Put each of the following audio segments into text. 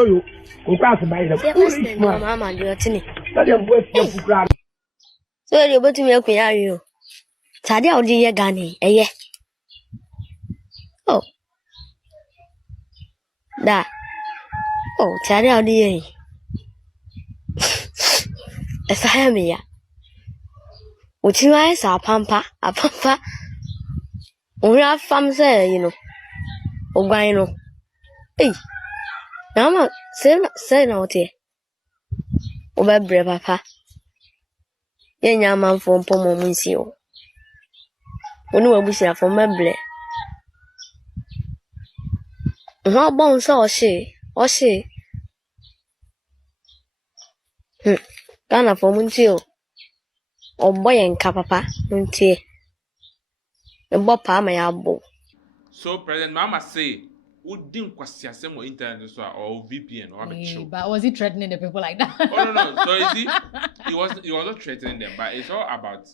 So you class by the Mama, you're tinny. That your boy for grab. So you're about to make me are you? Tadia or dear Gani, eh? Oh, that. Oh, Tadia or dear. If I am here, would you eyes a pampa? We have farms there, you know. Oh, why no? Hey, now, say no, dear. Over brave papa. Young man from Pomo Monsieur. When we wish for my blade. How bones or she? Gana for Monsieur. Or boy and capapa, Muntie. The bopper may have bo. So, President Mama say, who didn't question some internet or VPN or chill. But was he threatening the people like that? Oh no. So you see, he wasn't threatening them, but it's all about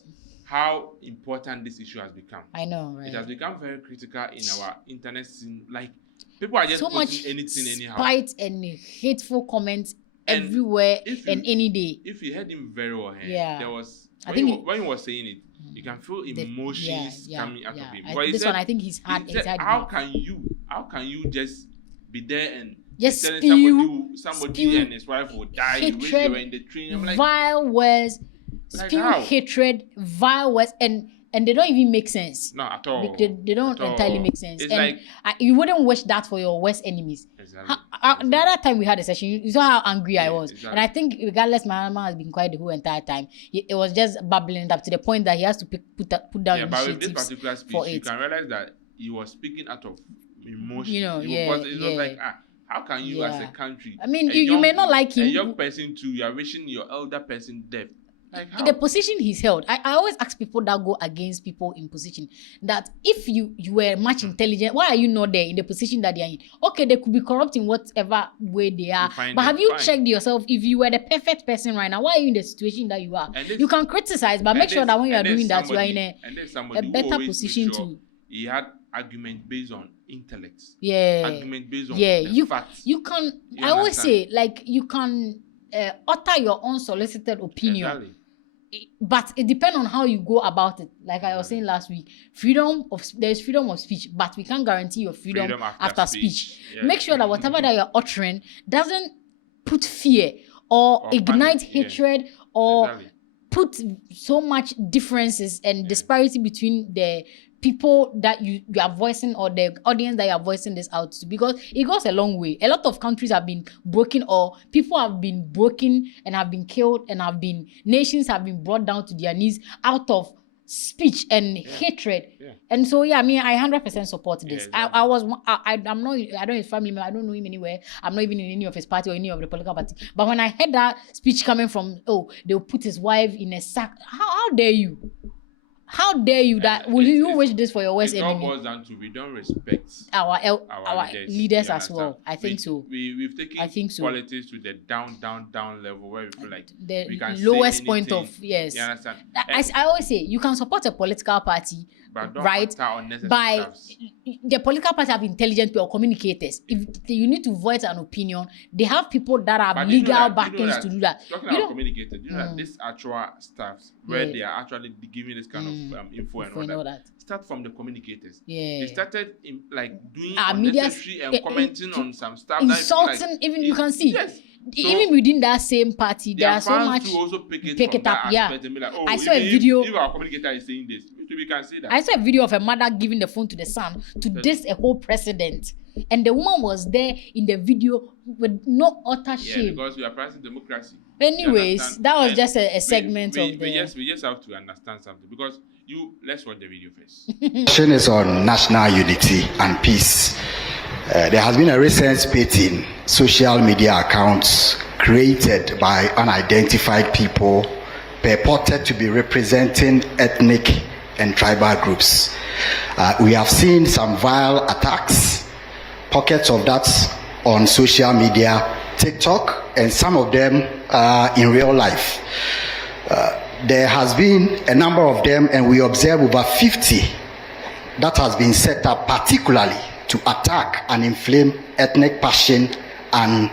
how important this issue has become. I know, right? It has become very critical in our internet scene. Like people are just so much anything anyhow. Spite and hateful comments everywhere and any day. If you heard him very well, there was when he was saying it, you can feel emotions coming out of him. This one, I think he's had. How can you just be there and just telling somebody and his wife will die? Hatred, they were in the train. I'm like, vile words, spew hatred, vile words, and they don't even make sense. No, at all. They don't entirely make sense. It's and you wouldn't wish that for your worst enemies. Exactly. The other time we had a session, you saw how angry I was. Exactly. And I think regardless, my mama has been quiet the whole entire time. It was just bubbling up to the point that he has to put down initiatives. But with this particular speech, you can realize that he was speaking out of emotion. It was like, how can you as a country? I mean, you may not like him. A young person too, you are wishing your elder person death. Like in the position he's held, I always ask people that go against people in position that if you were much intelligent, why are you not there in the position that they are in? Okay, they could be corrupt in whatever way they are, but have you checked yourself? If you were the perfect person right now, why are you in the situation that you are? You can criticize, but make sure that when you are doing that, you are in a better position to. He had argument based on intellect. Argument based on facts. You can. I always say, like, you can utter your own solicited opinion. Exactly. But it depends on how you go about it. Like I was saying last week, there's freedom of speech, but we can't guarantee your freedom after speech. Yeah. Make sure that whatever that you're uttering doesn't put fear or ignite hatred or put so much differences and disparity between the people that you are voicing or the audience that you are voicing this out to, because it goes a long way. A lot of countries have been broken, or people have been broken and have been killed, and nations have been brought down to their knees out of speech and hatred. And so I mean, I 100% support this. I'm not, I don't know his family member, I don't know him anywhere, I'm not even in any of his party or any of the political party, but when I heard that speech coming from, they'll put his wife in a sack, how dare you? How dare you that? Will you wish this for your worst enemy? It all boils down to we don't respect our leaders as well. I think so. We've taken politics to the down level where we feel like we can lowest say point of You understand? I always say you can support a political party, but don't right? By the political party have intelligent people or communicators. If you need to voice an opinion, they have people that have legal backings to do that. Talking about communicators, you know that this actual staffs where they are actually giving this kind of info and all that start from the communicators. They started doing unnecessary and commenting on some stuff, insulting. Even you can see. Yes. So, even within that same party, there are so much to also pick it up. And be like, I saw a video. If our communicator is saying this, we can say that. I saw a video of a mother giving the phone to the son to diss a whole president, and the woman was there in the video with no utter shame. Because we are practicing democracy. Anyways, that was just a segment of the. We just have to understand something, because let's watch the video first. Question is on national unity and peace. There has been a recent spate in social media accounts created by unidentified people purported to be representing ethnic and tribal groups. We have seen some vile attacks, pockets of that on social media, TikTok, and some of them in real life. There has been a number of them, and we observe over 50 that has been set up particularly to attack and inflame ethnic passion and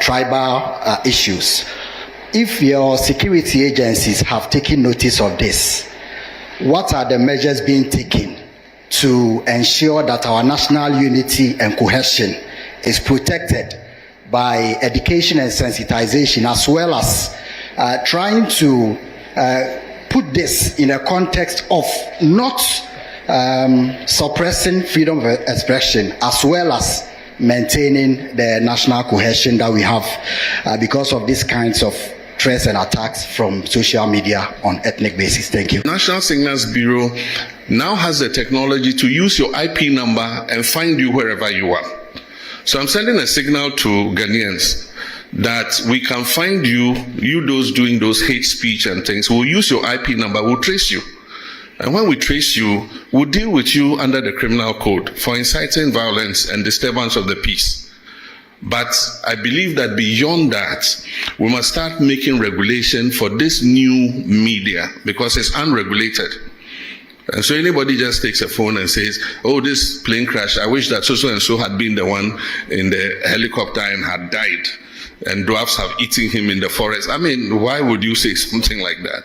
tribal issues. If your security agencies have taken notice of this, what are the measures being taken to ensure that our national unity and cohesion is protected by education and sensitization, as well as trying to put this in a context of not suppressing freedom of expression, as well as maintaining the national cohesion that we have because of these kinds of threats and attacks from social media on ethnic basis. Thank you. National Signals Bureau now has the technology to use your IP number and find you wherever you are. So I'm sending a signal to Ghanaians that we can find you those doing those hate speech and things. We'll use your IP number, we'll trace you. And when we trace you, we'll deal with you under the criminal code for inciting violence and disturbance of the peace. But I believe that beyond that, we must start making regulation for this new media because it's unregulated. And so anybody just takes a phone and says, oh, this plane crash, I wish that so and so had been the one in the helicopter and had died, and dwarfs have eaten him in the forest. I mean, why would you say something like that?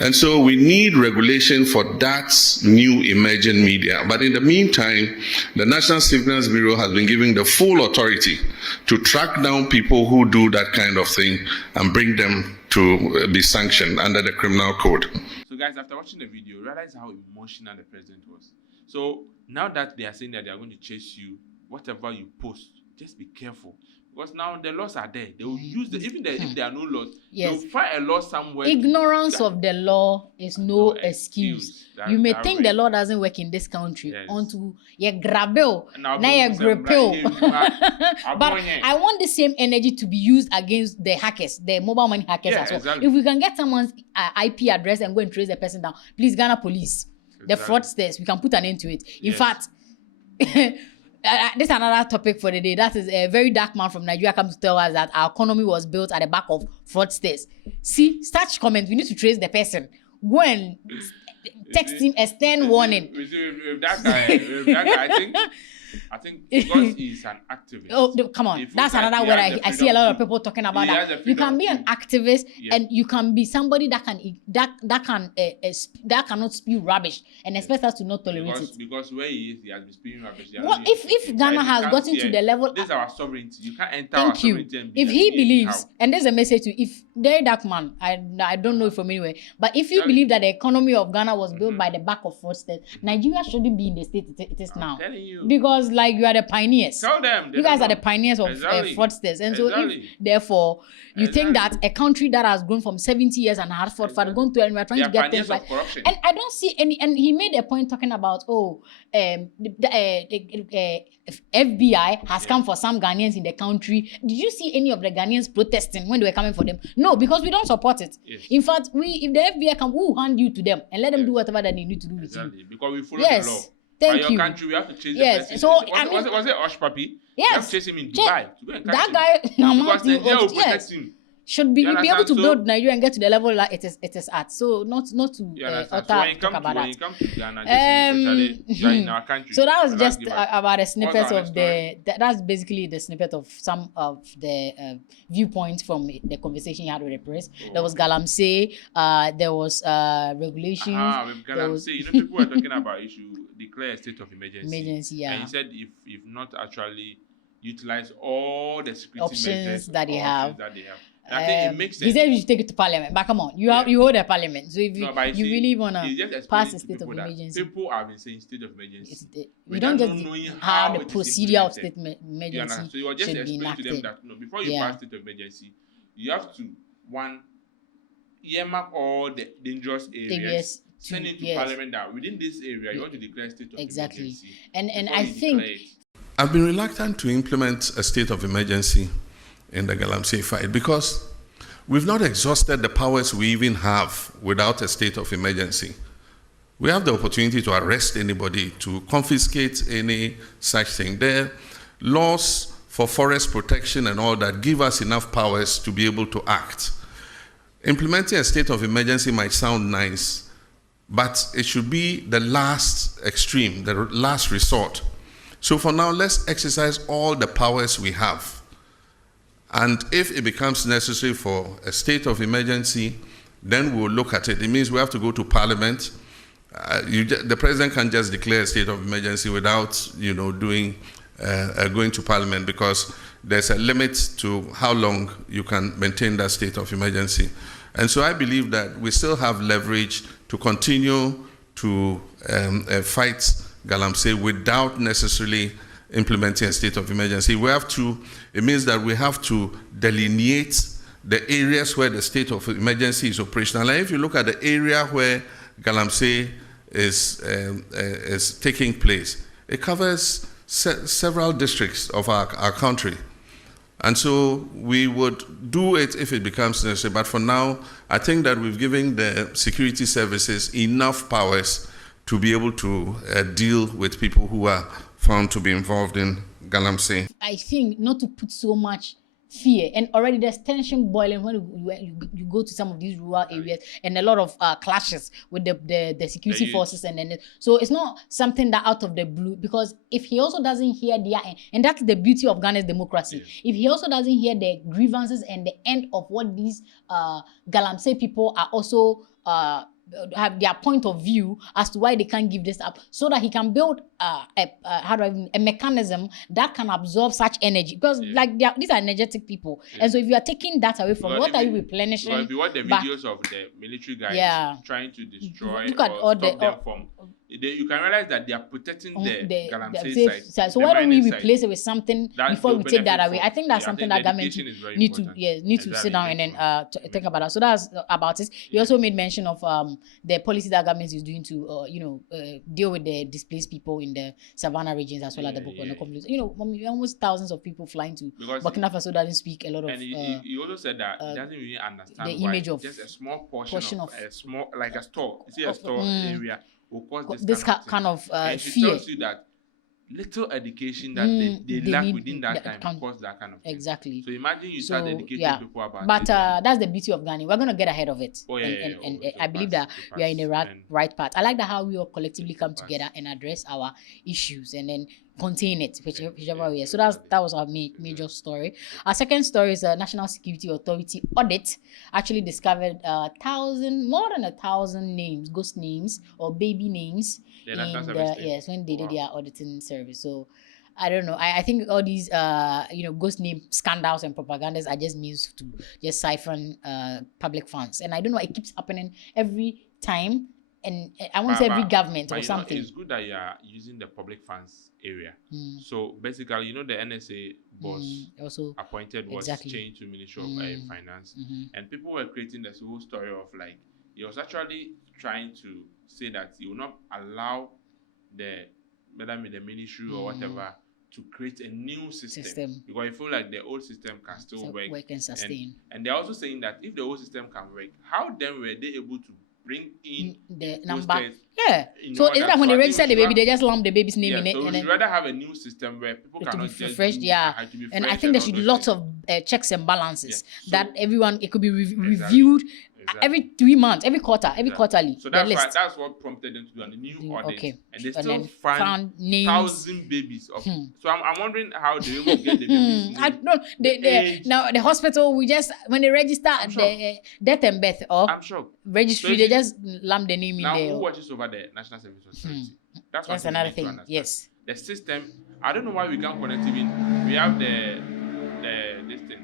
And so we need regulation for that new emerging media. But in the meantime, the National Signals Bureau has been given the full authority to track down people who do that kind of thing and bring them to be sanctioned under the criminal code. So guys, after watching the video, realize how emotional the president was. So now that they are saying that they are going to chase you, whatever you post, just be careful. Because now the laws are there. They will use the, even if there are no laws, they'll find a law somewhere. Ignorance of the law is no excuse. You may think the law doesn't work in this country until you grab it, now you grab it. But I want the same energy to be used against the hackers, the mobile money hackers as well. Exactly. If we can get someone's IP address and go and trace the person down, please, Ghana police, the fraudsters, we can put an end to it. In fact, this is another topic for the day. That is a very dark man from Nigeria comes to tell us that our economy was built at the back of fraudsters. See, such comment, we need to trace the person. Go and text him a stern warning. If that guy, I think because he's an activist. Oh, come on. That's another word I see a lot of people talking about that. You can be an activist and you can be somebody that cannot spew rubbish and expect us to not tolerate it. Because where he is, he has been spewing rubbish. Well, if Ghana has gotten to the level... This is our sovereignty. You can't enter our sovereignty. If he believes, and there's a message to, if very dark man, I don't know from anywhere, but if you believe that the economy of Ghana was built by the back of fraudsters, Nigeria shouldn't be in the state it is now. Telling you. Because like you are the pioneers. Tell them. You guys are the pioneers of fraudsters. And so if, therefore, you think that a country that has grown from 70 years and has fought for going to, and we're trying to get things right. And I don't see any, and he made a point talking about, FBI has come for some Ghanaians in the country. Did you see any of the Ghanaians protesting when they were coming for them? No, because we don't support it. In fact, if the FBI come, we'll hand you to them and let them do whatever that they need to do with you. Because we follow the law. Thank you. Country, we have to change the person. So was it Osh Papi? Yes. You have to chase him in Dubai to go and catch him. That guy, because Nigeria will protect him. Should be able to build Nigeria and get to the level that it is at. So not to talk about that. When you come to Ghana, you are in our country. So that was just about a snippet of that's basically the snippet of some of the viewpoints from the conversation you had with the press. There was Galamsey, there was regulations. With Galamsey, people were talking about issue declare a state of emergency. And he said if not actually utilize all the security options that they have. I think it makes sense. He said you should take it to parliament, but come on, you hold a parliament. So if you really wanna pass a state of emergency, people have been saying state of emergency. We don't just how the procedure of state of emergency so you just explain to them that before you pass state of emergency, you have to earmark all the dangerous areas. Send it to parliament that within this area you want to declare state of emergency. And I think I've been reluctant to implement a state of emergency in the Galamsey fight because we've not exhausted the powers we even have without a state of emergency. We have the opportunity to arrest anybody, to confiscate any such thing. There are laws for forest protection and all that give us enough powers to be able to act. Implementing a state of emergency might sound nice, but it should be the last extreme, the last resort. So for now, let's exercise all the powers we have And if it becomes necessary for a state of emergency, then we'll look at it. It means we have to go to Parliament. The president can't just declare a state of emergency without, going to Parliament, because there's a limit to how long you can maintain that state of emergency. And so I believe that we still have leverage to continue to fight Galamsey without necessarily implementing a state of emergency. It means that we have to delineate the areas where the state of emergency is operational. And if you look at the area where Galamsey is taking place, it covers several districts of our country. And so we would do it if it becomes necessary. But for now, I think that we've given the security services enough powers to be able to deal with people who are found to be involved in Galamsey. I think not to put so much fear, and already there's tension boiling when you go to some of these rural areas, and a lot of clashes with the security forces, and then so it's not something that out of the blue, because if he also doesn't hear their end, and that's the beauty of Ghana's democracy, if he also doesn't hear the grievances and the end of what these Galamsey people are also have their point of view as to why they can't give this up, so that he can build a mechanism that can absorb such energy, because these are energetic people, and so if you are taking that away from, what are you replenishing? If you watch the videos of the military guys trying to destroy look at all stop them from, you can realize that they are protecting the Galamsey side. So why don't we replace it with something before we take that away? I think that's something that government need to sit down and then think about that. So that's about it. He also made mention of the policy that government is doing to deal with the displaced people in the savannah regions, as well as the Boko conflict. Almost thousands of people flying to Burkina Faso doesn't speak a lot of. And he also said that he doesn't really understand the image of just a small portion of a small, like a store. You see a store area will cause this kind of and she fear. tells you that little education that they lack within that time cause that kind of thing. Exactly. So imagine you start educating people about but it. that's the beauty of Ghana. We're going to get ahead of it. And I believe that we are in the right path. I like that how we all collectively come together and address our issues and then contain it, whichever way. So that was our major story. Our second story is National Security Authority Audit actually discovered more than 1,000 names, ghost names or baby names when they did their auditing service. So I don't know. I think all these ghost name scandals and propagandas are just means to just siphon public funds. And I don't know, it keeps happening every time. And I won't say every government or something. It's good that you are using the public funds area. So basically, the NSA boss also appointed was changed to Ministry of Finance. And people were creating this whole story of like, he was actually trying to say that he will not allow the ministry or whatever to create a new system. Because I feel like the old system can still work and sustain. And they're also saying that if the old system can work, how then were they able to bring in the number? So it's like when they register the baby, they just lump the baby's name in it. So we'd rather have a new system where people cannot just fresh, and I think there should be lots of checks and balances that it could be reviewed every 3 months, every quarterly. So that's what prompted them to do on the new audit. And they still found 1,000 babies. So I'm wondering how they will get the babies. I don't know. Now the hospital, when they register the death and birth or registry, they just lump the name in there. Now who watches over the National Service Authority? That's another thing. Yes. The system, I don't know why we can't connect even. We have this thing.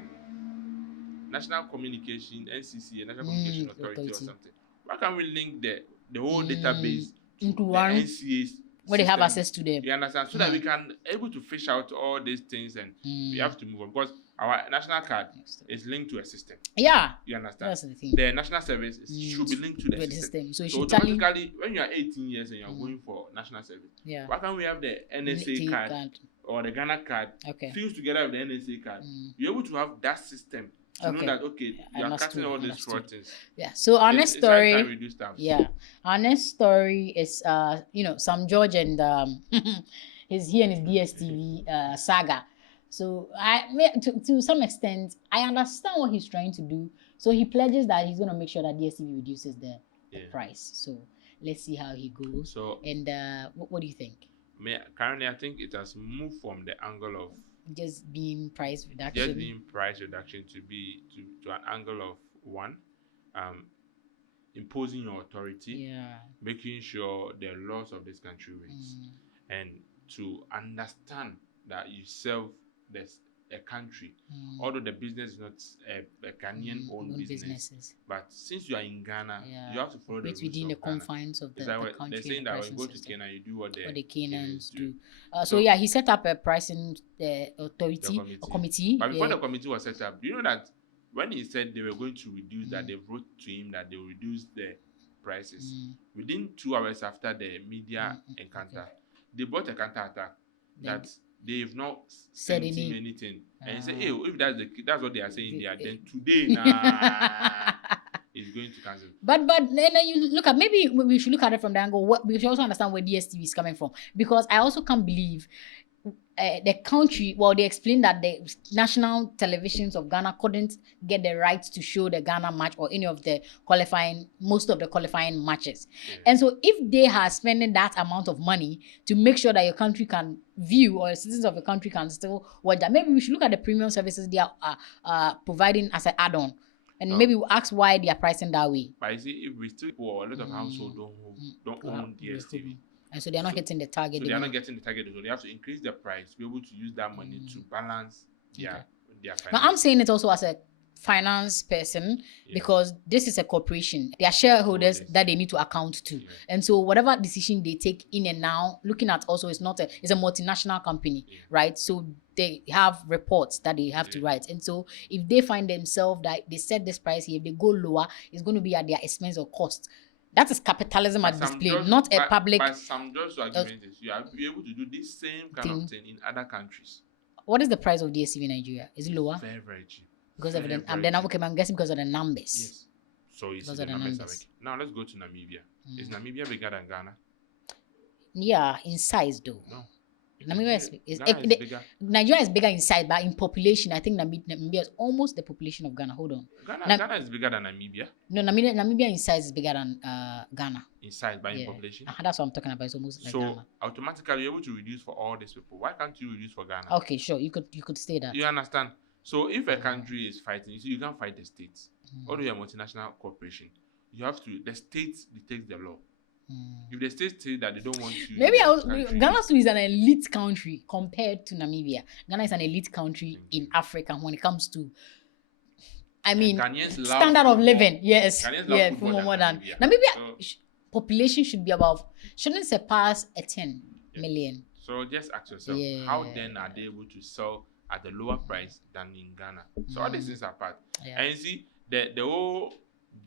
National Communication, NCC, National Communication Authority or something. Why can't we link the whole database into one NCA's where they have access to them? You understand? So that we can able to fish out all these things, and we have to move on, because our national card is linked to a system. Yeah. You understand? That's the thing. The national service should be linked to the system. So automatically, when you are 18 years and you are going for national service, why can't we have the NSA card or the Ghana card fused together with the NSA card? You're able to have that system. To know that you are cutting all these fraud things. Yeah. So our next story. Our next story is Sam George and he and his DSTV saga. So to some extent I understand what he's trying to do. So he pledges that he's gonna make sure that DSTV reduces the price. So let's see how he goes. So and what do you think? Currently I think it has moved from the angle of just being price reduction. Just being price reduction to be to an angle of one, imposing your authority, making sure the laws of this country works, and to understand that you serve a country, although the business is not a Ghanaian owned business, but since you are in Ghana, you have to follow the rules within the of Ghana. confines of the country. They're saying that when you go to Kenya, you do what the Kenyans do. So he set up a pricing authority, a committee. But before the committee was set up, do you know that when he said they were going to reduce that, they wrote to him that they will reduce the prices. Within 2 hours after the media encounter, they brought a counter attack that they've not said him anything. And he said, hey, if that's what they are saying there, then today is going to cancel. But then you look at, maybe we should look at it from the angle, we should also understand where DSTV is coming from. Because I also can't believe the country, well, they explained that the national televisions of Ghana couldn't get the rights to show the Ghana match or any of the most of the qualifying matches. And so if they are spending that amount of money to make sure that your country can view, or citizens of the country can still watch that, maybe we should look at the premium services they are providing as an add-on. And maybe we'll ask why they are pricing that way. But you see, if we still, a lot of households don't own DSTV. And so they are not hitting the target. So they are not getting the target. So they have to increase the price to be able to use that money to balance their finance. Now I'm saying it also as a finance person, because this is a corporation. They are shareholders that they need to account to. And so whatever decision they take in and now, looking at also it's a multinational company, right? So they have reports that they have to write. And so if they find themselves that they set this price here, if they go lower, it's going to be at their expense or cost. That is capitalism at display, not a public. But some just argument is you are able to do this same kind of thing in other countries. What is the price of DSTV in Nigeria? Is it lower? Very, very cheap. Because of the, I'm guessing because of the numbers. Yes. So you see the numbers. Now let's go to Namibia. Is Namibia bigger than Ghana? Yeah, in size though. No. Nigeria is bigger in size, but in population, I think Namibia is almost the population of Ghana. Hold on. Ghana is bigger than Namibia. No, Namibia in size is bigger than Ghana. In size, but in population? That's what I'm talking about. It's almost like Ghana. So automatically you're able to reduce for all these people. Why can't you reduce for Ghana? Okay, sure. You could say that. You understand? So if a country is fighting, you see, you can't fight the states. Although you're a multinational corporation, the states dictate the law. If the states say that they don't want to, maybe Ghana too is an elite country compared to Namibia. Ghana is an elite country in Africa when it comes to, standard of living. Yes, more than Namibia. Population shouldn't surpass 10 million. So just ask yourself, how then are they able to sell at a lower price than in Ghana? So all these things are part. And you see, the whole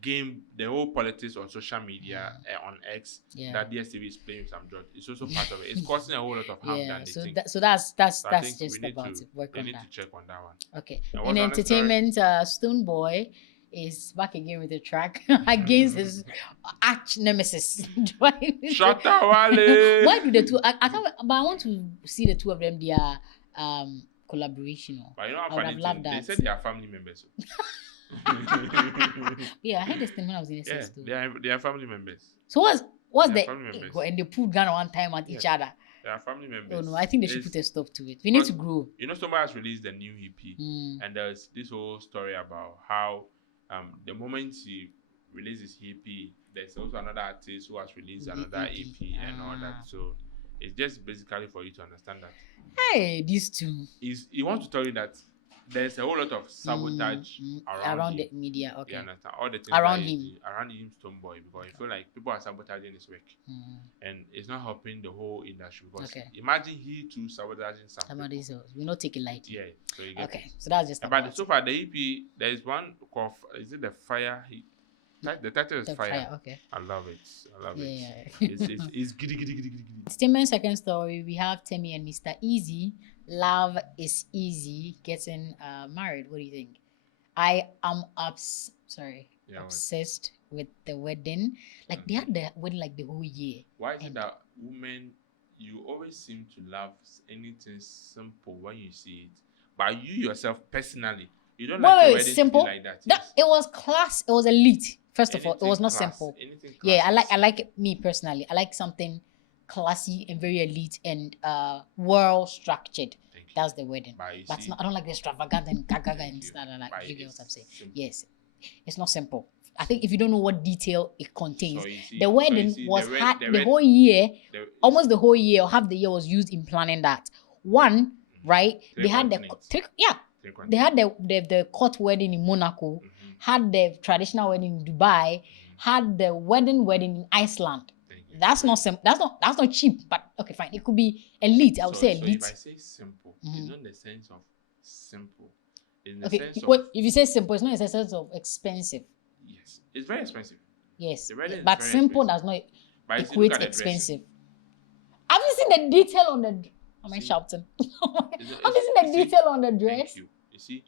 game, the whole politics on social media, on X, that DSTV is playing with some drugs, it's also part of it. It's causing a whole lot of harm than they think. So that's just about it. They need to check on that one. Okay. In entertainment, Stonebwoy is back again with a track against his arch nemesis. Shatta Wale. Why do the two? I can't. But I want to see the two of them. Their collaboration. But you know how funny thing, they said they are family members. Yeah, I heard this thing when I was in SS too. They are family members. So what's the ego? And they put Ghana one time at each other. They are family members. Oh no, I think they should put a stop to it. We need to grow. You know, somebody has released a new EP, and there's this whole story about how the moment he releases EP, there's also another artist who has released another EP and all that. So it's just basically for you to understand that. Hey, these two. He wants to tell you that there's a whole lot of sabotage around the media. Okay. You understand? All the things around him, Stonebwoy, because I feel like people are sabotaging his work, and it's not helping the whole industry. Because imagine he too sabotaging something. We not take it lightly. Yeah. So you get so that's just. But so far the EP, there is one called, is it the Fire? The title is Fire. Okay. I love it. It's giddy, giddy, giddy, giddy. Statement second story, we have Temi and Mr. Easy. Love is easy. Getting married. What do you think? I am obsessed with the wedding. Like they had the wedding like the whole year. Why is it that women, you always seem to love anything simple when you see it, but you yourself personally, you don't like the wedding simple. To be like that. Yes. It was class. It was elite. First of all, it was not simple. Yeah, I like it. Me personally, I like something classy and very elite and well structured. That's the wedding. But it's not, I don't like the extravagant and gaga and stuff like you get what I'm saying. Yes, it's not simple. I think if you don't know what detail it contains, the wedding was the whole year, almost the whole year or half the year was used in planning that. One, right? They had they had the court wedding in Monaco, had the traditional wedding in Dubai, had the wedding in Iceland. That's not that's not cheap, but okay, fine. It could be elite. I would say elite. So if I say simple, it's not in the sense of simple. In the okay, sense if you say simple, it's not in the sense of expensive. Yes, it's very expensive. Yes, but simple expensive. Does not equate expensive. Have you seen the detail on the? Am I shouting? Have you seen the detail on the dress? Thank you. You see,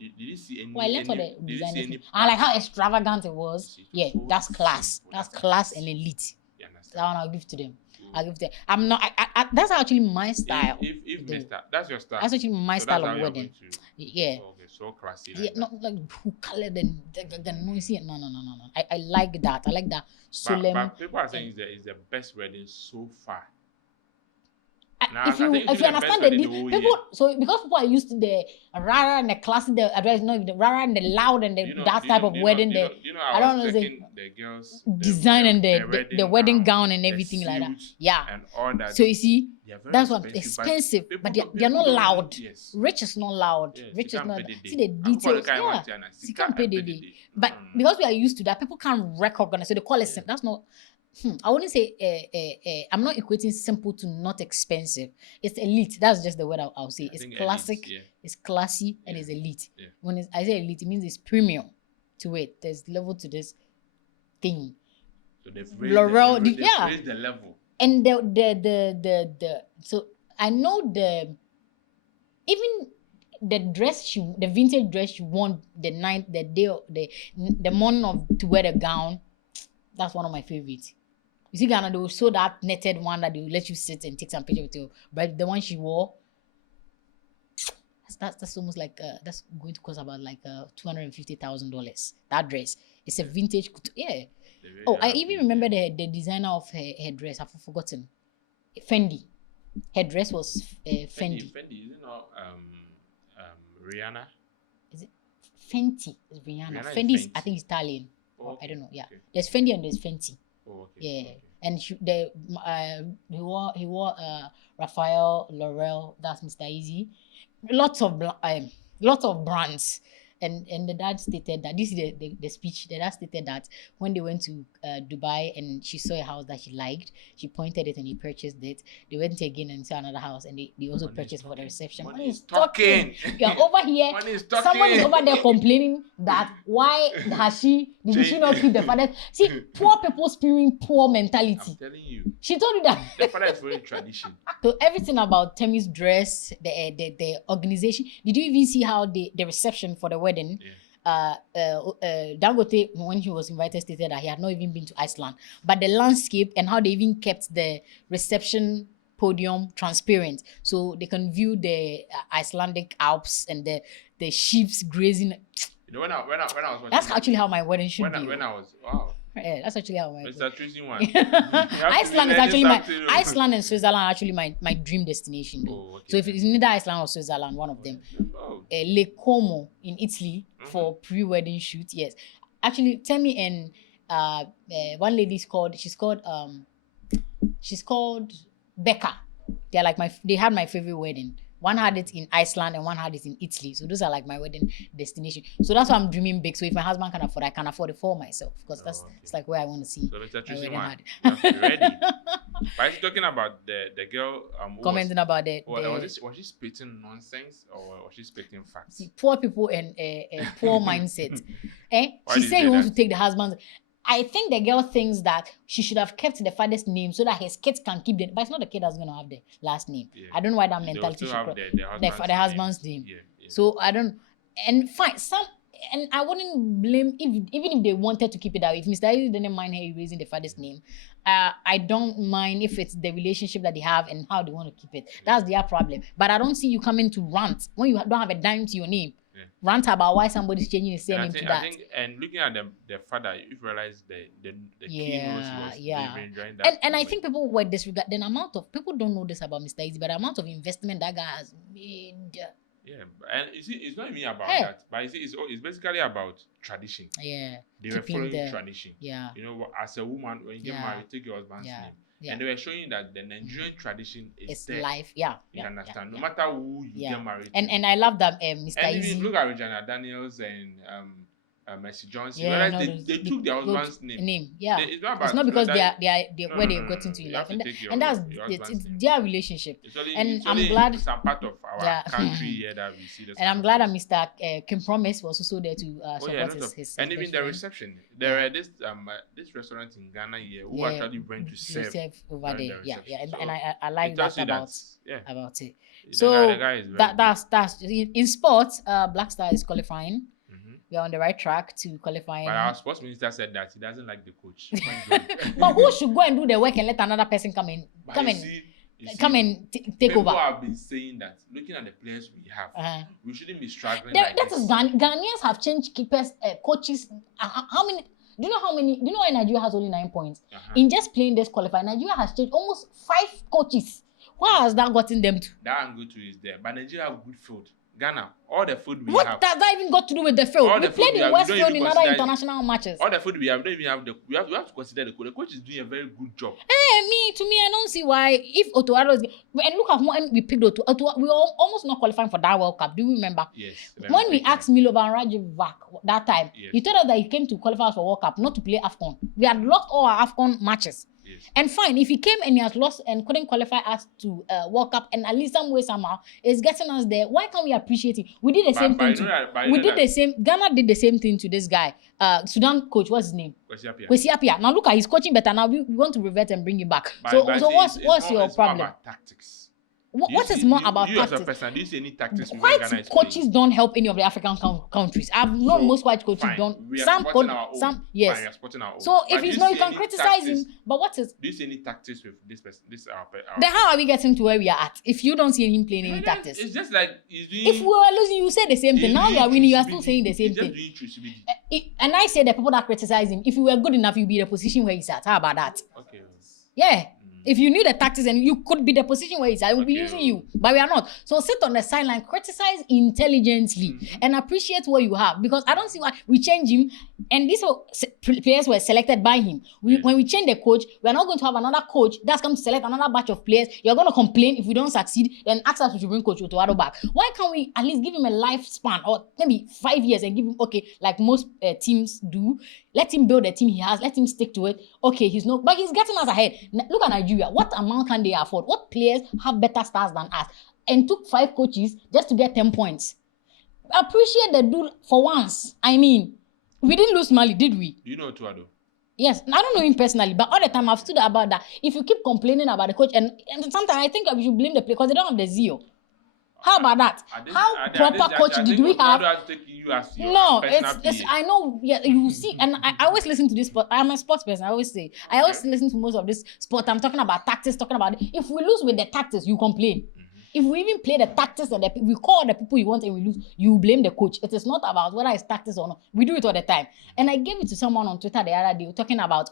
did you see any? Well, I left for the design. I like how extravagant it was. Yeah, that's class. That's class and elite. That one I'll give to them. I'll give them. I'm not. That's actually my style. If that's your style. That's actually my style of wedding. Yeah. Okay, so classy. Yeah, not like who colored and noisy. No. I like that. I like that solemn. But people are saying it's the best wedding so far. If you understand the people, so because people are used to the rara and the classy, the address, the rara and the loud and that type of wedding, I don't know the girls design and the wedding gown and everything like that. Yeah. And all that. So you see, that's what expensive, but they're not loud. Yes. Rich is not loud. Rich is not. See the details. Yeah. You can't pay the day. But because we are used to that, people can't recognize. So they call it simple. That's not. I wouldn't say I'm not equating simple to not expensive. It's elite. That's just the word I'll say. It's classic, it's classy, and it's elite. Yeah. When I say elite, it means it's premium to it. There's level to this thing. So they've raised the level. And the so I know even the dress the vintage dress she wore the morning to wear the gown. That's one of my favorites. You see, Ghana, they will show that netted one that they will let you sit and take some picture with you. But the one she wore, that's almost like that's going to cost about like $250,000. That dress, it's a vintage. Yeah. Oh, I even remember the designer of her dress. I've forgotten. Fendi. Her dress was Fendi. Fendi, is it not Rihanna? Is it Fenty? It's Rihanna. Fendi is, I think, Italian. Oh, okay. I don't know. Yeah, okay. There's Fendi and there's Fenty. Oh, okay. Yeah, okay. And he wore Raphael, L'Oreal. That's Mr. Easy. Lots of brands. And the dad stated that this is the speech. The dad stated that when they went to Dubai and she saw a house that she liked, she pointed it and he purchased it. They went again and saw another house and they also purchased for the reception. Money is talking. You're over here. Someone is over there complaining that why did she not keep the father? See, poor people spewing poor mentality. I'm telling you. She told you that. The father is following tradition. So everything about Temi's dress, the organization. Did you even see how the reception for the wedding? Yeah. Dangote, when he was invited, stated that he had not even been to Iceland. But the landscape and how they even kept the reception podium transparent, so they can view the Icelandic Alps and the sheep's grazing. You know, when I was watching, that's actually how my wedding should be. When I was wow. Yeah, that's actually how my Mr. Choosing one. Iceland is actually Iceland and Switzerland are actually my dream destination though. Oh, okay. So if it's neither Iceland or Switzerland, one of them. Oh. Lake Como in Italy for pre-wedding shoot. Yes. Actually, Temi and one lady she's called Becca. They're like they had my favorite wedding. One had it in Iceland and one had it in Italy. So those are like my wedding destination. So that's why I'm dreaming big. So if my husband can afford, I can afford it for myself because it's like where I want to see. So Mr. Choosing one, you have to be ready. But she's talking about the girl commenting about it. Was she spitting nonsense or was she spitting facts? See, poor people and poor mindset. She said he wants to take the husband's. I think the girl thinks that she should have kept the father's name so that his kids can keep but it's not the kid that's going to have the last name. Yeah. I don't know why that mentality should have the husband's name. Yeah. So I don't, and fine, and I wouldn't blame, even if they wanted to keep it out, if Mr. Easy didn't mind her erasing the father's name, I don't mind if it's the relationship that they have and how they want to keep it. That's their problem. But I don't see you coming to rant when you don't have a dime to your name. rant about why somebody's changing his surname to that. I think, and looking at the father, you realize the key knows he was enjoying that. And I think people were disregarding the amount of people don't know this about Mr. Easy, but the amount of investment that guy has made. Yeah, and you see, it's not even about that, but you see, it's basically about tradition. Yeah, they were following tradition. Yeah, you know, as a woman, when you get married, take your husband's name. Yeah. And they were showing that the Nigerian tradition is there. Life. You understand? No matter who you get married to. And I love that Mr. And Easy. if you look at Regina Daniels and Mercy Johnson, they took their husband's name. Yeah. It's not because they are where they've gotten to in life. And that's it's their relationship. And I'm glad some part of our country here that we see this. And I'm glad that Mr. Kim Promise was also there to support his and even the reception. There were this restaurant in Ghana here who actually went to serve over there. Yeah. And I like that about it. So that's in sports, Black Star is qualifying. We are on the right track to qualify. But our sports minister said that he doesn't like the coach. But who should go and do the work and let another person come and take over? People have been saying that, looking at the players we have, we shouldn't be struggling like this. Ghanaians have changed keepers, coaches. How many? Do you know how many? Do you know why Nigeria has only 9 points? In just playing this qualifier, Nigeria has changed almost 5 coaches. Why has that gotten them to? That angle too is there. But Nigeria have good field. Ghana, all the food we have. What does that even got to do with the field? We played in Westfield in other international matches. All the food we have, don't even have we have to consider the coach. The coach is doing a very good job. To me, I don't see why if Otuado is and look at when we picked Otuado, we were almost not qualifying for that World Cup. Do you remember? Yes. When we asked Milovan Rajivak that time, he told us that he came to qualify for World Cup, not to play AFCON. We had lost all our AFCON matches. Yes. And fine, if he came and he has lost and couldn't qualify us to World Cup, and at least some way somehow is getting us there, why can't we appreciate it? We did the same thing. Ghana did the same thing to this guy, Sudan coach. What's his name? Kwesi Appiah. Now look at he's coaching better. Now we want to revert and bring him back. So what's your problem? More about tactics. What is more about you tactics? As a person, do you see any tactics? White coaches don't help any of the African countries. I've known most white coaches don't. Some yes. So if he's not, you can criticize him. But what is? Do you see any tactics with this person? Then how are we getting to where we are at? If you don't see him playing any tactics, it's just like he's doing. If we were losing, you say the same thing. Now we are winning, you are still saying the same thing. And I say the people that criticize him, if you were good enough, you'd be in the position where he's at. How about that? Okay. Yeah. If you knew the tactics and you could be the position where he's at, I would be using you. But we are not. So sit on the sideline, criticize intelligently, and appreciate what you have. Because I don't see why we change him. And these players were selected by him. When we change the coach, we are not going to have another coach that's going to select another batch of players. You're going to complain if we don't succeed, then ask us to bring Coach Otuado back. Why can't we at least give him a lifespan or maybe 5 years and give him, like most teams do, let him build the team he has, let him stick to it. Okay, but he's getting us ahead. Look at Nigeria. What amount can they afford? What players have better stars than us? And took 5 coaches just to get 10 points. Appreciate the dude for once. I mean, we didn't lose Mali, did we? Do you know Tuado? Yes, I don't know him personally, but all the time I've stood about that. If you keep complaining about the coach, and sometimes I think we should blame the player because they don't have the zeal. How about that? How proper coach did we have? No, it's I know. Yeah, you see, and I always listen to this sport. I'm a sports person. I always listen to most of this sport. I'm talking about tactics. Talking about it. If we lose with the tactics, you complain. If we even play the tactics and we call the people you want and we lose, you blame the coach. It is not about whether it's tactics or not. We do it all the time. And I gave it to someone on Twitter the other day talking about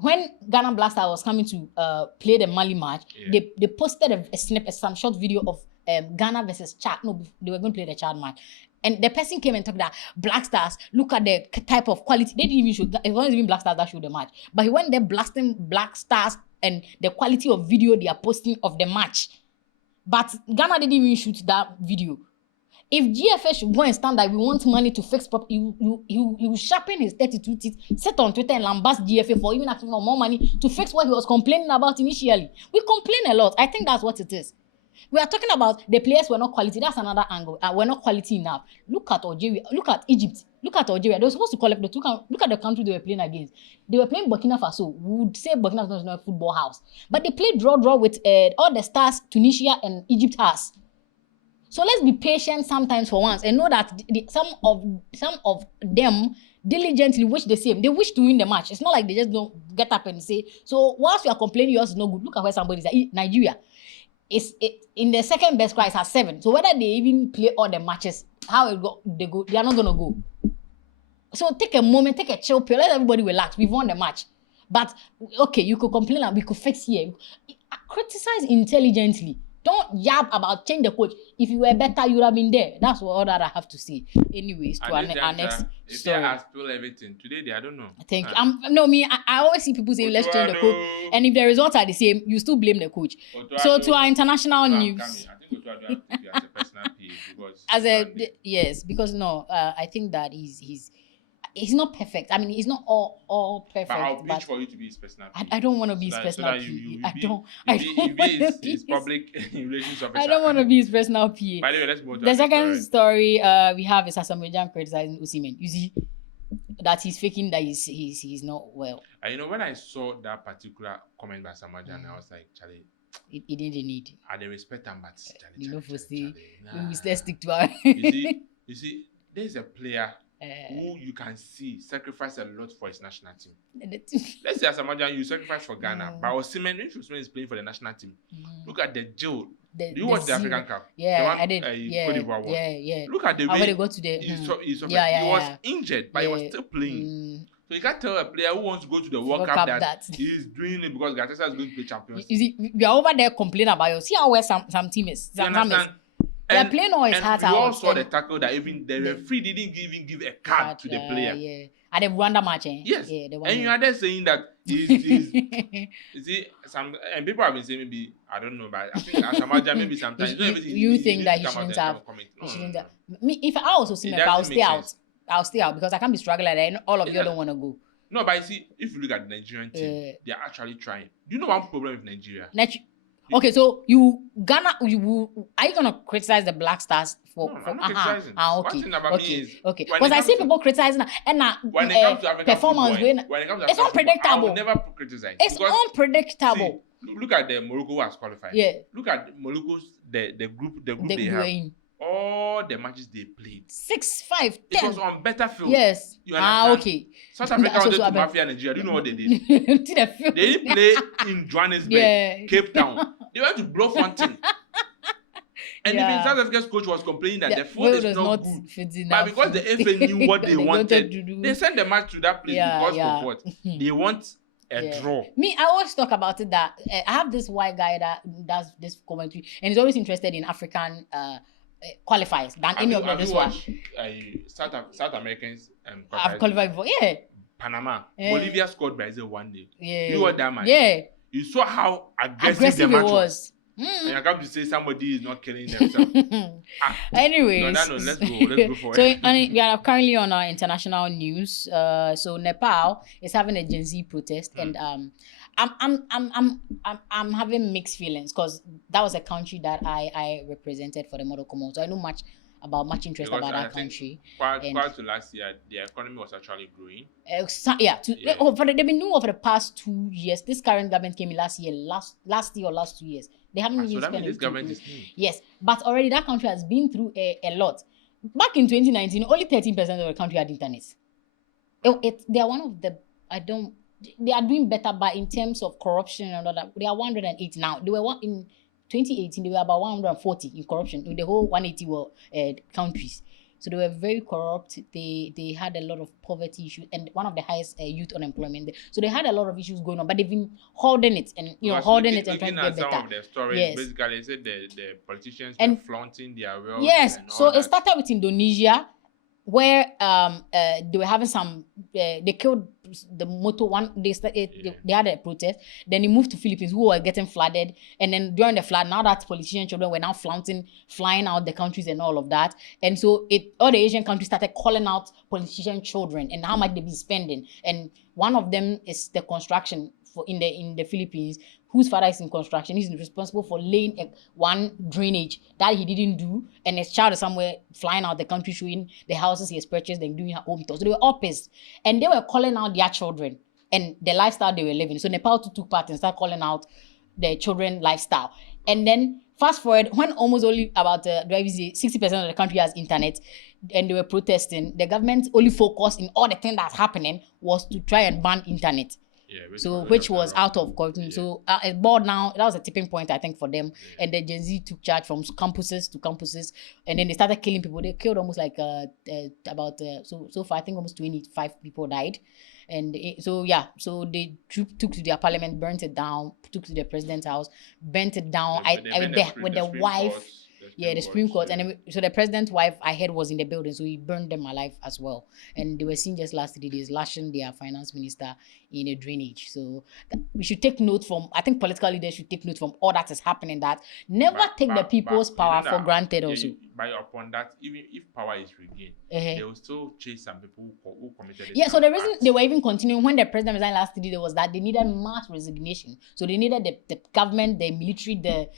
when Ghana Black Stars was coming to play the Mali match, they posted a snip, some short video of Ghana versus Chad. No, they were going to play the Chad match. And the person came and talked about Black Stars, look at the type of quality. They didn't even show, it wasn't even Black Stars that showed the match. But he went there blasting Black Stars and the quality of video they are posting of the match. But Ghana didn't even shoot that video. If GFA should go and stand that we want money to fix property, he will sharpen his 32 teeth, sit on Twitter and lambast GFA for even asking for more money to fix what he was complaining about initially. We complain a lot. I think that's what it is. We are talking about the players were not quality. That's another angle. We're not quality enough. Look at Algeria. Look at Egypt. Look at Algeria. They were supposed to qualify. Look at the country they were playing against. They were playing Burkina Faso. We would say Burkina Faso is not a football house. But they played draw with all the stars Tunisia and Egypt has. So let's be patient sometimes for once and know that some of them diligently wish the same. They wish to win the match. It's not like they just don't get up and say, so whilst you are complaining yours is no good, look at where somebody's at. Nigeria. in the second best class has 7. So whether they even play all the matches, how they go, they are not gonna go. So take a moment, take a chill pill, let everybody relax. We've won the match. But okay, you could complain and we could fix here. Criticize intelligently. Don't yab about change the coach. If you were better, you would have been there. That's all that I have to say. Anyways, to our next if story. They have spill everything today. I don't know. Thank you. I always see people saying let's change the coach, and if the results are the same, you still blame the coach. So to our international news. I think Otuado have to be as a personal PA because because I think that he's not perfect. I mean, he's not all perfect. But I'll pitch for you to be his personal PA. I don't want to be his personal PA. I don't want to be his public relations officer. I don't want to be his personal PA. By the way, let's move to the second story we have is Asamoah criticizing Osimhen. You see that he's faking that he's not well. When I saw that particular comment by Asamoah, I was like, Charlie, it didn't need. I didn't respect him, but let's stick to our. You see, there's a player who you can see sacrifice a lot for his national team. Let's say Asamoah, you sacrifice for Ghana, but Osimhen, when Osimhen is playing for the national team, look at the jail. Do you watch the African Cup? Yeah, I did. Cote d'Ivoire yeah. Look at the way they go to the. He was injured, but he was still playing. So you can't tell a player who wants to go to the World Cup that he's doing it because Gatesa is going to play Champions. You see, we are over there complaining about you. See how well some team is. They're playing all his heart out. We all saw the tackle that even the referee didn't even give a card to the player. Yeah. At the Rwanda match, Yes. Yeah, and you are there saying that he's you see, and people have been saying maybe, I don't know, but I think Asamoah maybe sometimes you think that he shouldn't have. Me, if I also see I'll stay out. I'll stay out because I can't be struggling like that and all of you don't want to go. No, but you see, if you look at the Nigerian team, they are actually trying. Do you know one problem with Nigeria? Okay, so are you gonna criticize the Black Stars for? I'm not criticizing. One thing about me is because I see people criticizing and when it comes to African performance, it's unpredictable. I will never criticize. It's unpredictable. See, look at the Morocco who has qualified. Yeah. Look at Morocco's the group they have. All the matches they played 6-5, 10. It was on better field. Yes. You understand? Okay. South Africa wanted to Mafia Nigeria. Do you know what they did? They didn't play in Johannesburg, Cape Town. They went to Bloemfontein. And even South Africa's coach was complaining that the field is not good. But because the FA knew what they wanted, they sent the match to that place because of what? They want a draw. Me, I always talk about it that I have this white guy that does this commentary and he's always interested in African qualifiers than any of this one. South Americans I've qualified for Panama. Bolivia scored Brazil 1-0. You know what that match? You saw how aggressive the match was. And I come to say somebody is not killing themselves. Anyways, let's go forward. So we are currently on our international news. So Nepal is having a Gen Z protest, and I'm having mixed feelings because that was a country that I represented for the Model Commons. So I know much interest about that country. Prior to last year, the economy was actually growing. They've been new over the past 2 years. This current government came in last year or last 2 years. They haven't even spent this government is new. Yes, but already that country has been through a lot. Back in 2019, only 13% of the country had internet. They are one of the they are doing better, but in terms of corruption and all that, they are 108 now. They were in 2018, they were about 140 in corruption in the whole 180 countries. So they were very corrupt. They had a lot of poverty issues and one of the highest youth unemployment. So they had a lot of issues going on, but they've been holding it and and trying to get better. Some of the stories, basically, they said the politicians were flaunting their wealth. Yes, so it started with Indonesia, where they were having some. They killed the motor one. They had a protest. Then they moved to Philippines, who were getting flooded. And then during the flood, now that politician children were now flying out the countries and all of that. And so all the Asian countries started calling out politician children and how much they be spending. And one of them is the construction in the Philippines, whose father is in construction. He's responsible for laying one drainage that he didn't do, and his child is somewhere flying out the country showing the houses he has purchased and doing home tours. So they were all pissed, and they were calling out their children and the lifestyle they were living. So Nepal took part and started calling out their children lifestyle. And then fast forward, when almost only about 60% of the country has internet, and they were protesting, the government only focus in all the things that's happening was to try and ban internet. So which was out of court. So it bored now. That was a tipping point, I think, for them. And the Gen Z took charge from campuses to campuses, and then they started killing people. They killed almost like so far I think almost 25 people died. And so they took to their parliament, burnt it down, took to the president's house, burnt it down. With the wife. The Supreme Court. And then, so the president's wife, I heard, was in the building, so he burned them alive as well. And they were seen just last 3 days lashing their finance minister in a drainage. So we should take note from, I think political leaders should take note from all that is happening, that never take the people's power for granted also. By upon that, even if power is regained, they will still chase some people who committed it. Yeah, so the reason they were even continuing when the president resigned last 3 days was that they needed mass resignation. So they needed the government, the military, the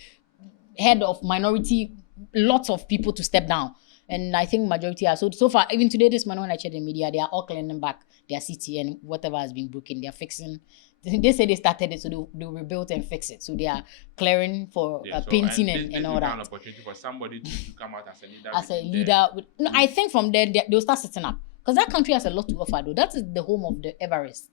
head of minority, lots of people to step down. And I think majority are. So far, even today, this morning when I checked the media, they are all cleaning back their city and whatever has been broken, they are fixing. They say they started it, so they'll rebuild and fix it. So they are clearing for painting and all that. An opportunity for somebody to come out as a leader. As a leader. I think from there, they'll start setting up. Because that country has a lot to offer, though. That is the home of the Everest.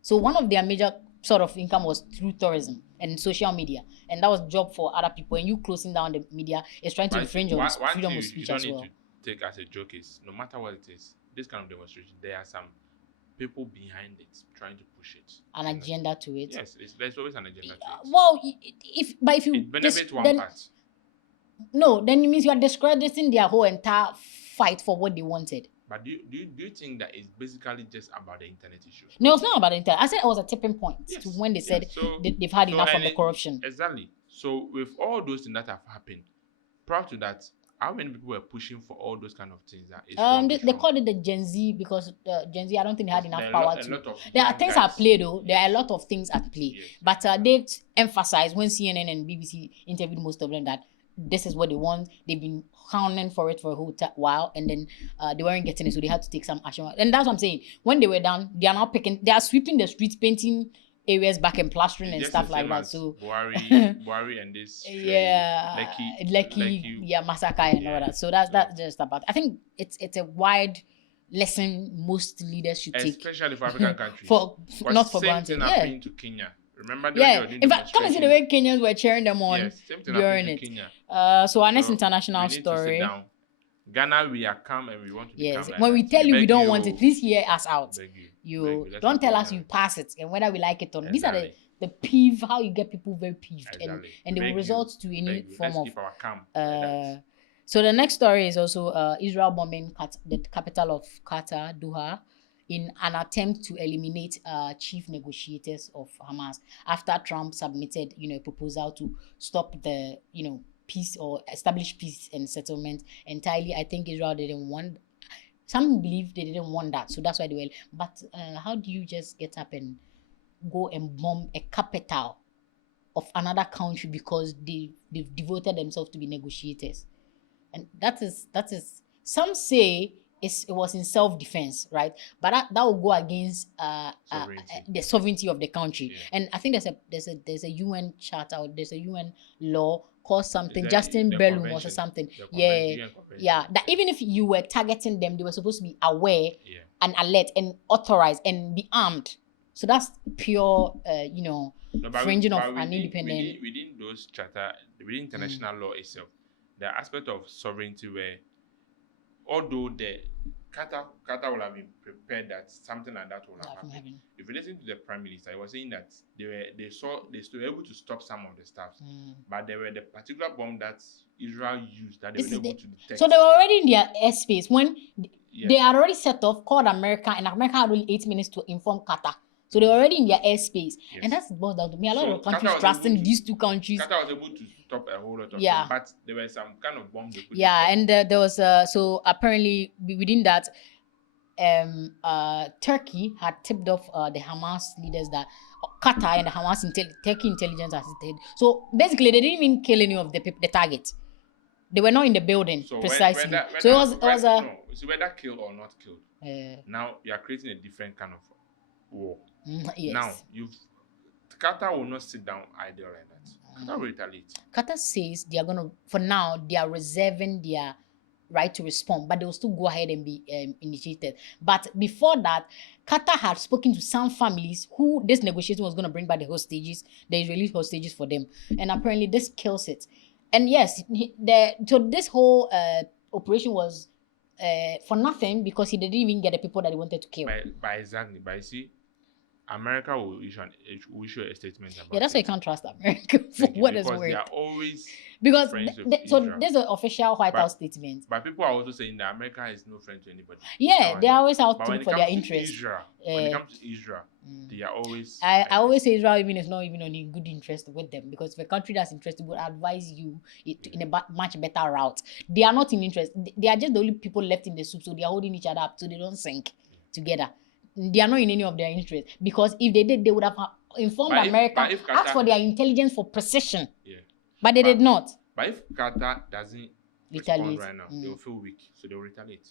So one of their major sort of income was through tourism and social media, and that was job for other people. And you closing down the media is trying to infringe on freedom of speech as well. You don't need to take as a joke is no matter what it is, this kind of demonstration, there are some people behind it trying to push it. An agenda to it. Yes, there's always an agenda to it. Well, if you it benefits one part. No, then it means you are discrediting their whole entire fight for what they wanted. But do you think that it's basically just about the internet issue? No, it's not about the internet. I said it was a tipping point to when they said they've had enough of the corruption. Exactly. So with all those things that have happened, prior to that, how many people were pushing for all those kind of things? They called it the Gen Z because Gen Z, I don't think they had enough power to. There are things at play though. There are a lot of things at play. Yes. But they emphasized when CNN and BBC interviewed most of them that this is what they want. They've been hounding for it for a whole while, and then they weren't getting it, so they had to take some action. And that's what I'm saying. When they were done, they are sweeping the streets, painting areas back and plastering and stuff like that. So Buhari and this Lekki massacre and all that. So that's just about. I think it's a wide lesson most leaders should take, especially for African countries. Not for granted. Same thing happened to Kenya. Remember? In fact, come and see the way Kenyans were cheering them on during it. So our next international story. Ghana, we are calm and we want to be calm. When we tell you we don't want it, please hear us out. You don't tell us you pass it and whether we like it or not. These are the peeve, how you get people very peeved, and they will result to any form of. So the next story is also Israel bombing the capital of Qatar, Doha, in an attempt to eliminate chief negotiators of Hamas after Trump submitted, a proposal to stop the, peace or establish peace and settlement entirely. I think Israel didn't want. Some believe they didn't want that, so that's why they were. But how do you just get up and go and bomb a capital of another country because they've devoted themselves to be negotiators? And that is some say it was in self-defense, right? But that will go against the sovereignty of the country. Yeah. And I think there's a UN charter or there's a UN law called something Justin Bellum or something. That even if you were targeting them, they were supposed to be aware and alert and authorized and be armed. So that's pure, fringing of an independent. Within those charter, within international law itself, the aspect of sovereignty where, although the Qatar will have been prepared that something like that will have happened. If you listen to the Prime Minister, he was saying that they were able to stop some of the stuff, but there were the particular bomb that Israel used that they were able to detect. So they were already in their airspace when they had already set off, called America, and America had only 8 minutes to inform Qatar. So they were already in their airspace. Yes. And that's boils down to me. A lot of countries trusting these two countries. Qatar was able to stop a whole lot of things, but there were some kind of bombs they could and there was so apparently within that Turkey had tipped off the Hamas leaders that Qatar and the Hamas Turkey intelligence assisted. So basically they didn't even kill any of the targets. They were not in the building precisely. So it was whether killed or not killed. Now you are creating a different kind of war. Yes. Now Qatar will not sit down idle like that. Qatar will retaliate. Qatar says they are for now they are reserving their right to respond, but they will still go ahead and be initiated. But before that, Qatar had spoken to some families who this negotiation was going to bring back the hostages, the Israeli hostages for them. And apparently this kills it. And yes, so this whole operation was for nothing because he didn't even get the people that he wanted to kill. Exactly. But you see, America will issue a statement about that's why you can't trust America for what is worth. They are always because there's an official White House statement. But people are also saying that America is no friend to anybody. Yeah, they are always out for their interest. When it comes to Israel, they are always. I always say Israel even is not even on a good interest with them because if a country that's interested would advise you in a much better route. They are not in interest. They are just the only people left in the soup, so they are holding each other up so they don't sink together. They are not in any of their interest because if they did, they would have informed America, asked for their intelligence for precision. Yeah. But they did not. But if Qatar doesn't respond right now, they will feel weak, so they will retaliate.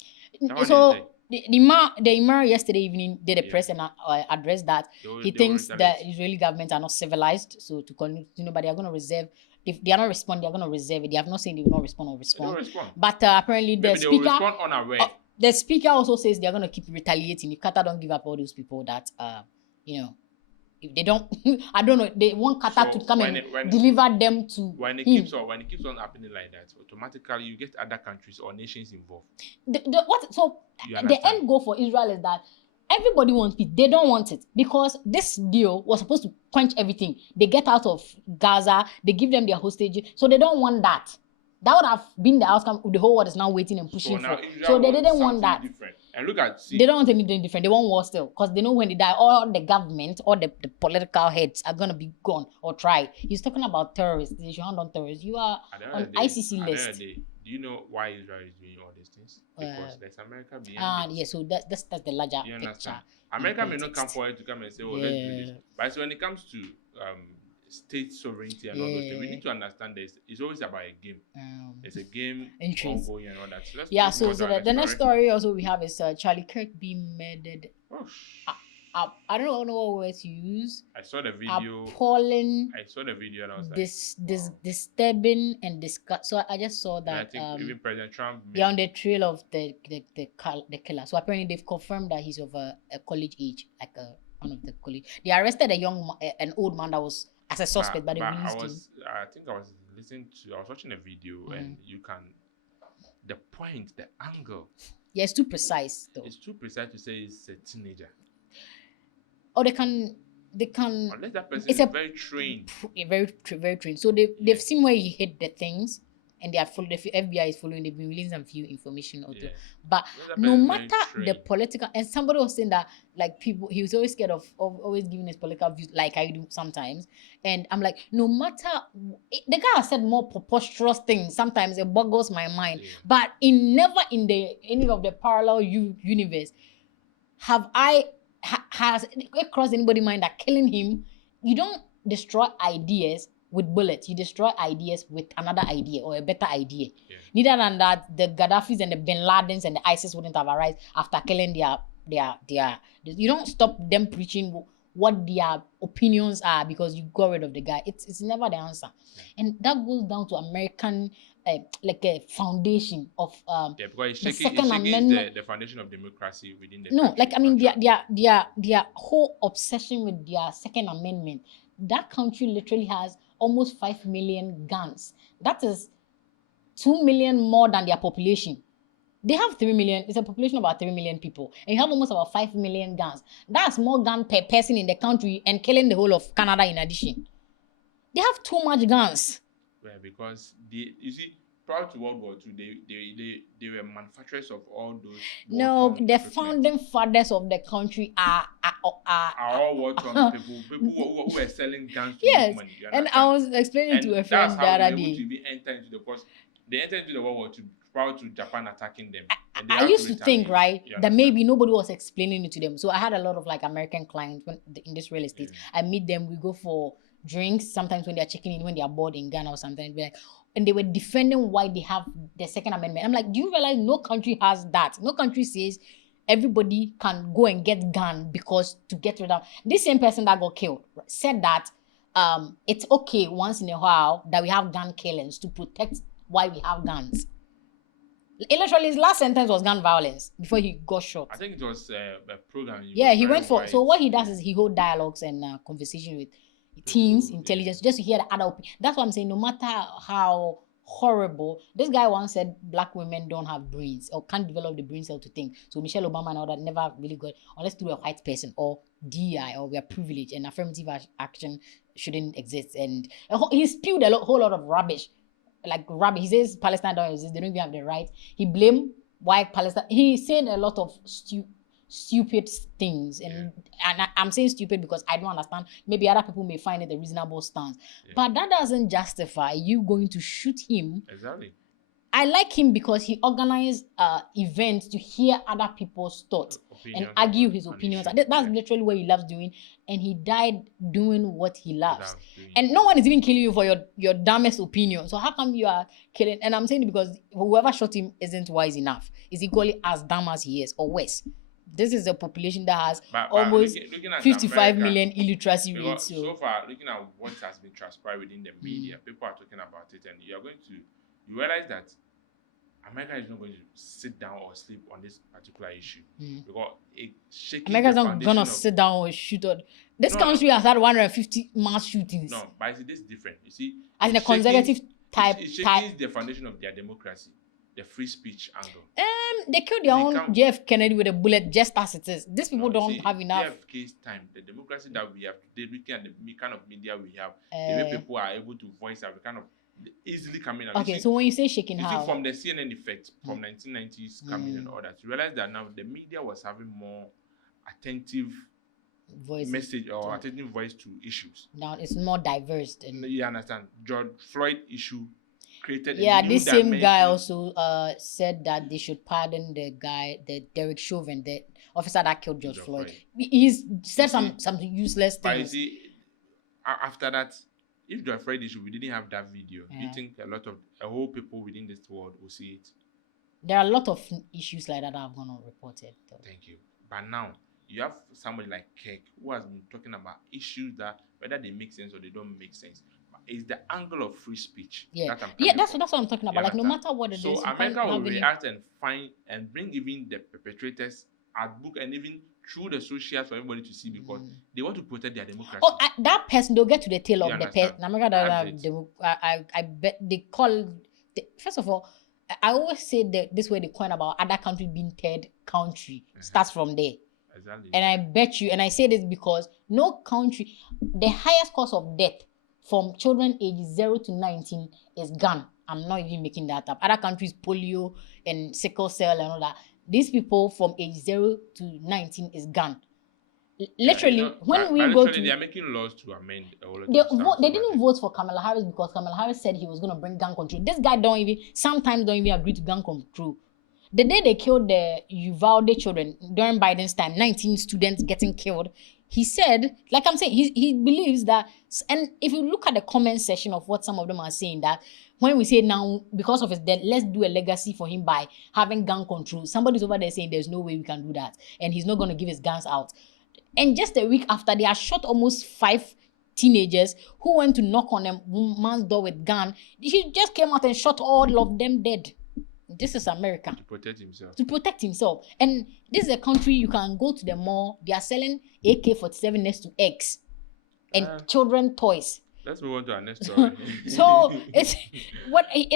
So the Imam yesterday evening did a press and addressed that he thinks the Israeli government are not civilized, so to continue, but they are going to reserve. If they are not responding, they are going to reserve it. They have not saying they will not respond or respond. They will respond. But apparently the speaker. They will respond unaware. The speaker also says they're going to keep retaliating if Qatar don't give up all those people that, if they don't, I don't know, they want Qatar to come and deliver them to when it keeps on happening like that, automatically you get other countries or nations involved. The end goal for Israel is that everybody wants peace. They don't want it because this deal was supposed to quench everything. They get out of Gaza, they give them their hostages, so they don't want that. That would have been the outcome. The whole world is now waiting and pushing for. So they didn't want that. Different. And look at they don't want anything different. They want war still because they know when they die, all the government, all the political heads are gonna be gone or try. He's talking about terrorists. They should hand on terrorists. You are on ICC list. Do you know why Israel is doing all these things? Because there's America behind it. Yeah. So that's the larger picture. America may not come forward to come and say, "Oh, let's do this." But so when it comes to state sovereignty and all those things, we need to understand this. It's always about a game. It's a game ongoing and all that. So so the next story also we have is Charlie Kirk being murdered. I don't know what word to use. I saw the video. Appalling. I saw the video and I was like, disturbing and disgust. So I just saw that. And I think even President Trump. They're on the trail of the killer. So apparently they've confirmed that he's of a college age, like one of the college. They arrested an old man that was as a suspect, but they released him. I think I was watching a video and you can, the point, the angle. Yeah, it's too precise though. It's too precise to say it's a teenager. Or they can. Unless that person is very trained. Very trained. So they've seen where he hid the things. And they are following, the FBI is following, they've been releasing some few information or two. But no matter the political, and somebody was saying that, like, people, he was always scared of always giving his political views, like I do sometimes. And I'm like, no matter, the guy has said more preposterous things. Sometimes it boggles my mind. Yeah. But never in any of the parallel universe has it crossed anybody's mind that killing him, you don't destroy ideas with bullets, you destroy ideas with another idea or a better idea. Yeah. Neither than that, the Gaddafis and the Bin Ladens and the ISIS wouldn't have arisen after killing their. You don't stop them preaching what their opinions are because you got rid of the guy. It's never the answer, and that goes down to American like a foundation of because the Second Amendment. The foundation of democracy within the country. Like I mean their whole obsession with their Second Amendment. That country literally has almost 5 million guns. That is 2 million more than their population. They have 3 million. It's a population of about 3 million people. And you have almost about 5 million guns. That's more gun per person in the country and killing the whole of Canada in addition. They have too much guns. Well, because you see, prior to World War II, they were manufacturers of all those. No, the founding fathers of the country are all war-torn people who were selling guns to yes. make money. And I was explaining to a friend the other day. They entered into the World War II prior to Japan attacking them. And I used to think, right, that maybe nobody was explaining it to them. So I had a lot of like American clients in this real estate. I meet them, we go for drinks, sometimes when they're checking in, when they're bored in Ghana or something, be like, and they were defending why they have the Second Amendment. I'm like, do you realize no country has that? No country says everybody can go and get gun because to get rid of. This same person that got killed said that it's okay once in a while that we have gun killings to protect why we have guns. Literally, his last sentence was gun violence before he got shot. I think it was a program. He went for. So what he does is he hold dialogues and conversation with teens, intelligence, just to hear the other opinion. That's what I'm saying. No matter how horrible, this guy once said black women don't have brains or can't develop the brain cell to think. So Michelle Obama and all that never really got unless through a white person or DI or we are privileged and affirmative action shouldn't exist. And he spewed a whole lot of rubbish. Like rubbish. He says Palestine don't exist. They don't even have the right. He blamed white Palestine. He said a lot of stupid things, and I'm saying stupid because I don't understand. Maybe other people may find it a reasonable stance, but that doesn't justify you going to shoot him. Exactly. I like him because he organized events to hear other people's thoughts and argue his opinions. That's literally what he loves doing, and he died doing what he loves. And no one is even killing you for your dumbest opinion. So how come you are killing? And I'm saying it because whoever shot him isn't wise enough. Is equally as dumb as he is, or worse. This is a population that has almost looking 55 million illiteracy rates. So far, looking at what has been transpired within the media, people are talking about it, and you realize that America is not going to sit down or sleep on this particular issue because America's not going to sit down or shoot on. This country has had 150 mass shootings. No, but I see this different. You see, as in a conservative type. It's shaking the foundation of their democracy. The free speech angle. They killed their own JF Kennedy with a bullet just as it is. These people don't have enough. JFK's time, the democracy that we have today, looking at the kind of media we have, the way people are able to voice out, kind of easily coming out. Okay, so when you say shaking how? From the CNN effect, from 1990s coming and all that, you realize that now the media was having more attentive message or attentive voice to issues. Now it's more diverse. You understand? George Floyd issue. This same guy also said that they should pardon the Derek Chauvin, the officer that killed George Floyd. He's said some useless things. But you see, after that, if George Floyd issue, we didn't have that video, do you think a whole people within this world will see it? There are a lot of issues like that have gone unreported. Thank you. But now, you have somebody like Kirk who has been talking about issues that whether they make sense or they don't make sense. Is the angle of free speech. That's what I'm talking about. Like no matter what it is. So America will react and find and bring even the perpetrators at book and even through the socials for everybody to see because they want to protect their democracy. Oh, that person, they'll get to the tail of the person. America, I bet they call. First of all, I always say that this way the coin about other countries being third country starts from there. Exactly. And I bet you, and I say this because no country, the highest cause of death from children ages 0 to 19 is gun. I'm not even making that up. Other countries, polio and sickle cell and all that. These people from age 0 to 19 is gun. Literally, when we go to... They are making laws to amend all of they didn't vote for Kamala Harris because Kamala Harris said he was going to bring gun control. This guy sometimes don't even agree to gun control. The day they killed the Uvalde children during Biden's time, 19 students getting killed, he said, like I'm saying, he believes that, and if you look at the comment section of what some of them are saying, that when we say now, because of his death, let's do a legacy for him by having gun control, somebody's over there saying there's no way we can do that, and he's not going to give his guns out. And just a week after, they had shot almost 5 teenagers who went to knock on a man's door with gun. He just came out and shot all of them dead. This is America. To protect himself. To protect himself. And this is a country you can go to the mall. They are selling AK-47 next to X and children toys. Let's move on to our next story. So it's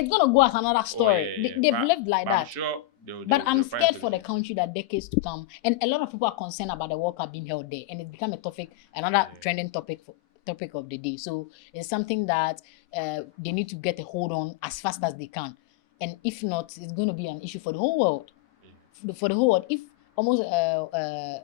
gonna go as another story. They've lived like that. I'm sure but I'm scared for the country that decades to come. And a lot of people are concerned about the World Cup being held there, and it's become a topic, another trending topic of the day. So it's something that they need to get a hold on as fast as they can. And if not, it's going to be an issue for the whole world. For the whole world, if almost a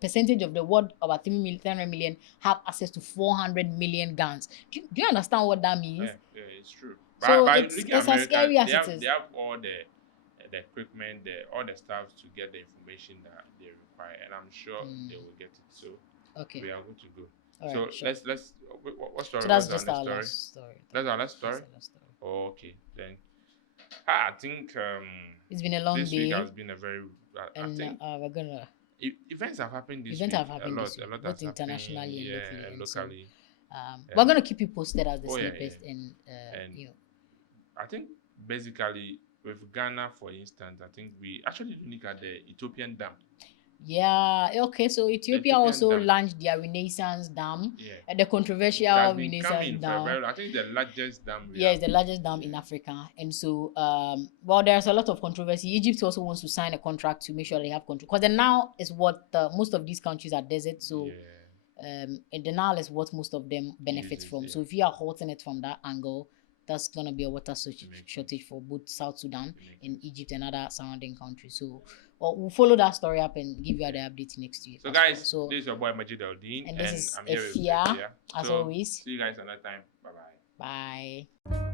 percentage of the world, about 300 million, have access to 400 million guns. Do you understand what that means? Yeah, it's true. So it's as scary as it is. They have all the equipment, all the stuff to get the information that they require, and I'm sure they will get it. So we are good to go. All so right, sure. let's what story? So that's just our last story. That's our last story. Oh, okay, then. I think it's been a long this day. Week has been a very. We're gonna. Events have happened this week. Events have happened this week, a lot both internationally and locally. We're gonna keep you posted as the snippets and you know. I think basically with Ghana, for instance, I think we actually look at the Ethiopian dam. Yeah, okay, so Ethiopia also launched their Renaissance Dam, the controversial Renaissance Dam. I think the largest dam. It's the largest dam in Africa. And so, well, there's a lot of controversy. Egypt also wants to sign a contract to make sure they have control. Because the Nile is what most of these countries are desert, so and the Nile is what most of them benefit from. So if you are halting it from that angle, that's going to be a water shortage for both South Sudan and Egypt and other surrounding countries. So we'll follow that story up and give you the update next week. So guys, this is your boy Majid Aldin, and this is I'm here with Efia, as always. See you guys another time. Bye-bye. Bye.